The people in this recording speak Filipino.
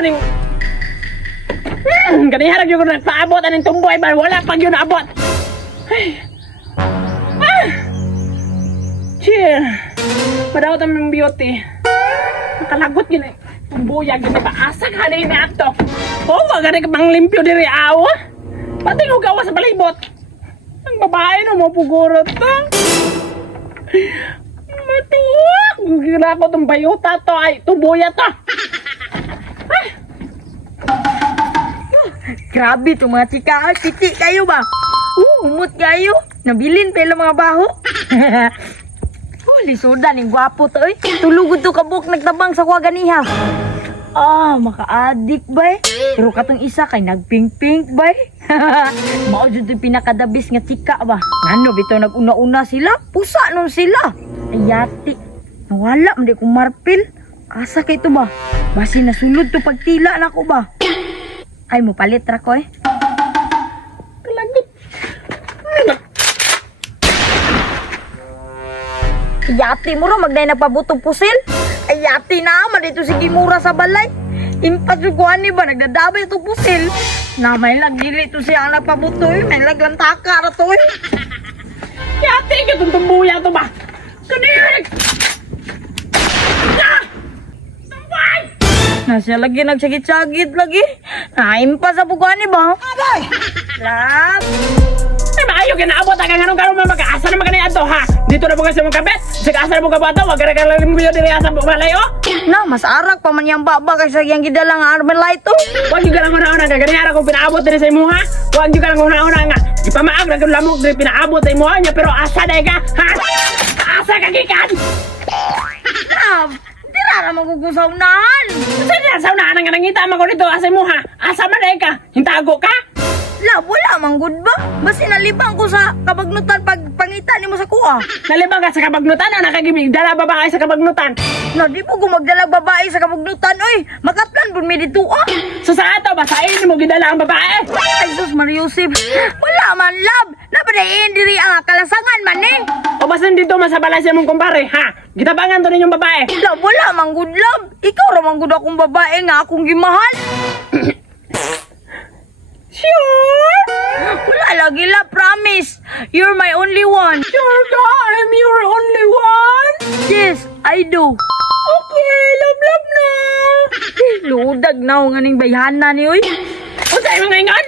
maning... Kaniharap yung nagpaabot anong tumboy ba? Wala pag yun naabot. Ay. Ah! Chill. Madaw tamang beauty. Nakalagot yun eh. Tumbuyag yun eh. Paasag hanay na ato. Oo, maganda ka bang limpyo diri awa. Pati nung gawa sa balibot. Ang babae no mo pugurot ta. Matuwak. Gugila ko itong bayuta to ay tubuya to. Ay. Grabe itong mga chika. Titi kayo ba? Umot kayo. Nabilin pa ilang mga baho. Lisudan yung gwapo to eh. Tulugod to kabuk nagtabang sa kwaganiha. Maka-addict ba eh. Pero katong isa kay nagpink-pink ba eh. Mao dyan yung pinakadabis nga chika ba. Ngano bito nag-una-una sila. Pusa nun sila. Ayati. Nawala mali kong marpil. Asa kay to ba? Basi nasulod to pagtila na ko ba. Ay mo palit ra ko eh. Kalagot. Ayati mo ro magday nagpabutong pusil. Ayati naman dito sige mura sa balay. Impasuguan ni ba nagdadabay itong pusil. Na may lagili to siya ang nagpabutoy. May laglantaka ra to eh. Yate ka itong tumbuya to ba? Kanirig! Ah! Tumbay! Nasya lagi nagsagit-sagit lagi. Naimpa sa buguan ni ba? Abay! Lab! Ay, maayo ka naabot ang ganun mo mag-aasa na magkana ato ha? Dito na mga sa mga kabet. Sa kaasa na mga kabato, wag ka na lang mo yun diri asa balay o. Na, mas arak pa man yung baba kaysa yung gidala nga Armelite to. Huwag yung ka lang una-una ka. Ganyan kung pinaabot diri sa imo ha. Huwag yung ka lang una-una nga. Ipamaag na kung lamok diri pinaabot sa imo ha. Pero asa na ka, ha? Asa ka gikan? Lab! Di rara magugusaw-nahan. Sa unahan nga nangita mo ko dito asa imo ha. Asa man na ka? Hintago ka? Lab, wala mang good ba? Basi nalibang ko sa kabagnutan pag pangita ni mo sa kuha. Nalibang ka sa kabagnutan o nakagibig? Dala babae sa kabagnutan? Na, di po gumagdalag babae sa kabagnutan, oy. Makaplan po may dito, ah. So sa ato, basahin mo gidala ang babae? Ay, sus, Mariusip. Wala man, lab. Napadayin diri ang kalasangan man, eh. O basta dito masabala siya mong kumpare, ha? Gitabangan to ninyong babae. Lab, wala mang good, lab. Ikaw ramang good akong babae nga akong gimahal. Sure? Wala lagi, lab, promise. You're my only one. Sure ka? I'm your only one? Yes, I do. Okay, love na. Ludag na ako nga ning bayhana ni, oy. O sa'yo mga ingan?